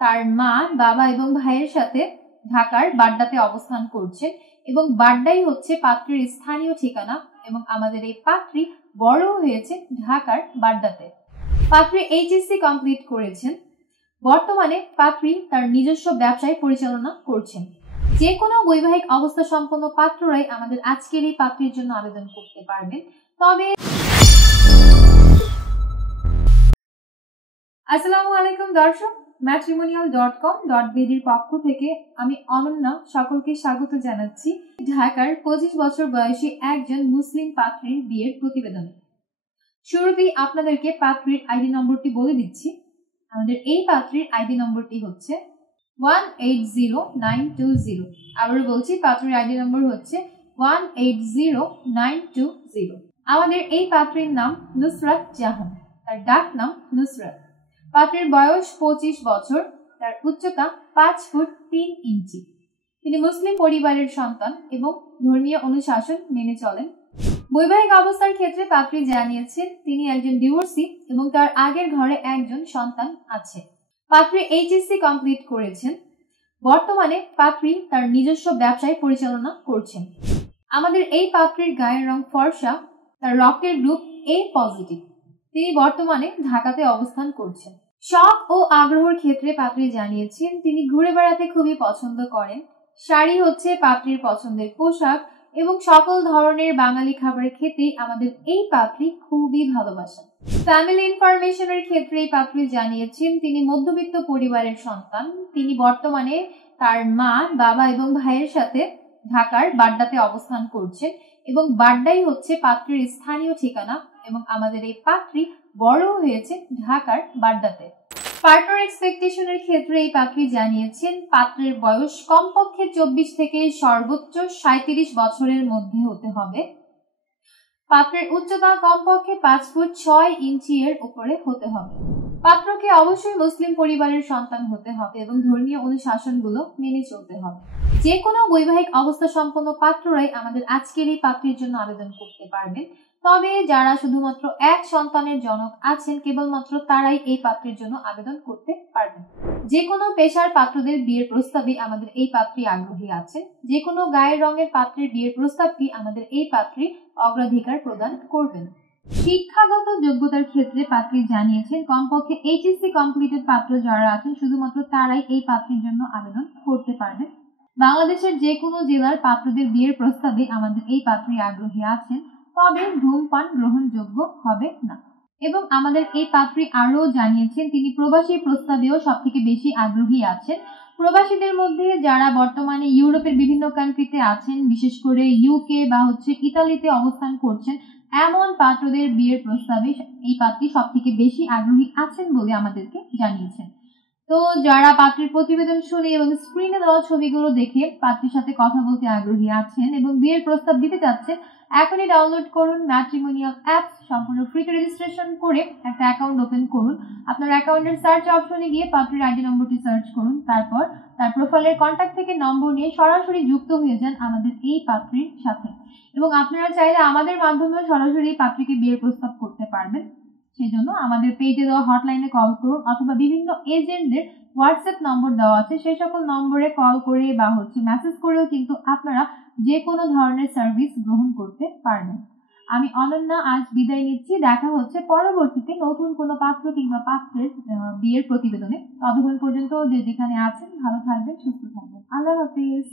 তার মা, বাবা এবং ভাইয়ের সাথে ঢাকার বাড্ডাতে অবস্থান করছেন এবং বাড্ডাই হচ্ছে পাত্রীর স্থানীয় ঠিকানা এবং আমাদের এই পাত্রী বড় হয়েছে ঢাকার বাড্ডাতে। পাত্রী এইচএসসি কমপ্লিট করেছেন। বর্তমানে পাত্রী তার নিজস্ব ব্যবসায় পরিচালনা করছেন। যে কোনো বৈবাহিক অবস্থা সম্পন্ন পাত্ররাই আমাদের আজকের এই পাত্রীর জন্য আবেদন করতে পারবেন। তবে আসসালামু আলাইকুম দর্শক, matrimonial.com.bd এর পক্ষ থেকে আমি অনন্যা সকলকে স্বাগত জানাচ্ছি ঢাকার 25 বছর বয়সী একজন মুসলিম পাত্রীর বিয়ের প্রতিবেদনে। শুরুতেই আপনাদেরকে পাত্রীর আইডি নম্বরটি বলে দিচ্ছি। আমাদের এই পাত্রীর আইডি নম্বরটি হচ্ছে 180920। আবারও বলছি, পাত্রীর আইডি নম্বর হচ্ছে 180920। আমাদের এই পাত্রীর নাম নুসরাত জাহান, তার ডাক নাম নুসরাত। পাত্রীর বয়স 25 বছর, তার উচ্চতা 5 ফুট 3 ইঞ্চি। তিনি মুসলিম পরিবারের সন্তান এবং ধর্মীয় অনুশাসন মেনে চলেন। বৈবাহিক অবস্থার ক্ষেত্রে পাত্রী জানিয়েছেন তিনি একজন ডিভোর্সি এবং তার আগের ঘরে একজন সন্তান আছে। পাত্রী এইচএসসি কমপ্লিট করেছেন। বর্তমানে পাত্রী তার নিজস্ব ব্যবসায় পরিচালনা করছেন। আমাদের এই পাত্রীর গায়ের রং ফর্সা, তার রক্তের গ্রুপ এ পজিটিভ। তিনি বর্তমানে ঢাকাতে অবস্থান করছেন। শখ ও আগ্রহের ক্ষেত্রে পাত্রী জানিয়েছেন তিনি ঘুরে বেড়াতে খুবই পছন্দ করেন। শাড়ি হচ্ছে পাত্রীর পছন্দের পোশাক এবং সকল ধরনের বাঙালি খাবার খেতেই আমাদের এই পাত্রী খুবই ভালোবাসেন। ফ্যামিলি ইনফরমেশনের ক্ষেত্রে এই পাত্রী জানিয়েছেন তিনি মধ্যবিত্ত পরিবারের সন্তান। তিনি বর্তমানে তার মা, বাবা এবং ভাইয়ের সাথে ঢাকার বাড্ডাতে অবস্থান করছেন এবং বাড্ডাই হচ্ছে পাত্রীর স্থানীয় ঠিকানা এবং আমাদের এই পাত্রী বড় হয়েছে ঢাকার বাড্ডাতে। পার্টনার এক্সপেকটেশনের ক্ষেত্রে এই পাত্রী জানিয়েছেন পাত্রের বয়স কমপক্ষে 24 থেকে সর্বোচ্চ 37 বছরের মধ্যে হতে হবে। পাত্রের উচ্চতা কমপক্ষে 5 ফুট 6 ইঞ্চি এর উপরে হতে হবে। পাত্রকে অবশ্যই মুসলিম পরিবারের সন্তান হতে হবে এবং ধর্মীয় অনুশাসনগুলো মেনে চলতে হবে। যে কোনো বৈবাহিক অবস্থা সম্পন্ন পাত্ররাই আমাদের আজকের এই পাত্রীর জন্য আবেদন করতে পারবেন। তবে যারা শুধুমাত্র এক সন্তানের জনক আছেন কেবলমাত্র তারাই এই পাত্রীর জন্য আবেদন করতে পারবেন। যে কোনো পেশার পাত্রদের বিয়ের প্রস্তাবে আমাদের এই পাত্রী আগ্রহী আছে। যে কোনো গায়ের রঙের পাত্রের বিয়ের প্রস্তাবটি আমাদের এই পাত্রী অগ্রাধিকার প্রদান করবেন। শিক্ষাগত যোগ্যতার ক্ষেত্রে পাত্রী জানিয়েছেন কমপক্ষে এইচএসসি কমপ্লিটেড পাত্র যারা আছেন শুধুমাত্র তারাই এই পাত্রীর জন্য আবেদন করতে পারবেন। বাংলাদেশের যে কোনো জেলার পাত্রদের বিয়ের প্রস্তাবে আমাদের এই পাত্রী আগ্রহী আছেন, তবে ধূমপান গ্রহণযোগ্য হবে না। এবং আমাদের এই পাত্রী আরও জানিয়েছেন তিনি প্রবাসী প্রস্তাবেও সবথেকে বেশি আগ্রহী আছেন। প্রবাসীদের মধ্যে যারা বর্তমানে ইউরোপের বিভিন্ন কান্ট্রিতে আছেন, বিশেষ করে ইউকে বা ইতালিতে অবস্থান করছেন, এমন পাত্রদের বিয়ের প্রস্তাবে এই পাত্রী সবথেকে বেশি আগ্রহী আছেন বলে আমাদেরকে জানিয়েছেন। তো যারা পাত্রীর প্রতিবেদন শুনে এবং স্ক্রিনে দেওয়া ছবিগুলো দেখে পাত্রীর সাথে কথা বলতে আগ্রহী আছেন এবং বিয়ের প্রস্তাব দিতে চাচ্ছেন, এখনই ডাউনলোড করুন ম্যাট্রিমোনিয়াল অ্যাপস। সম্পূর্ণ ফ্রিতে রেজিস্ট্রেশন করে একটা অ্যাকাউন্ট ওপেন করুন। আপনার অ্যাকাউন্টের সার্চ অপশনে গিয়ে পাত্রীর আইডি নম্বরটি সার্চ করুন। তারপর তার প্রোফাইলের কন্ট্যাক্ট থেকে নম্বর নিয়ে সরাসরি যুক্ত হয়ে যান আমাদের এই পাত্রীর সাথে এবং আপনারা চাইলে আমাদের মাধ্যমেও সরাসরি পাত্রীকে বিয়ের প্রস্তাব করতে পারবেন। সেই জন্য আমাদের পেজে দেওয়া হটলাইনে কল করুন অথবা বিভিন্ন এজেন্টদের হোয়াটসঅ্যাপ নম্বর দেওয়া আছে, সেই সকল নম্বরে কল করে বা মেসেজ করেও কিন্তু আপনারা যে কোনো ধরনের সার্ভিস গ্রহণ করতে পারবেন। আমি অনন্যা আজ বিদায় নিচ্ছি। দেখা হচ্ছে পরবর্তীতে নতুন কোনো পাত্র কিংবা পাত্রের বিয়ের প্রতিবেদনে। ততক্ষণ পর্যন্ত যে যেখানে আছেন ভালো থাকবেন, সুস্থ থাকবেন। আল্লাহ হাফিজ।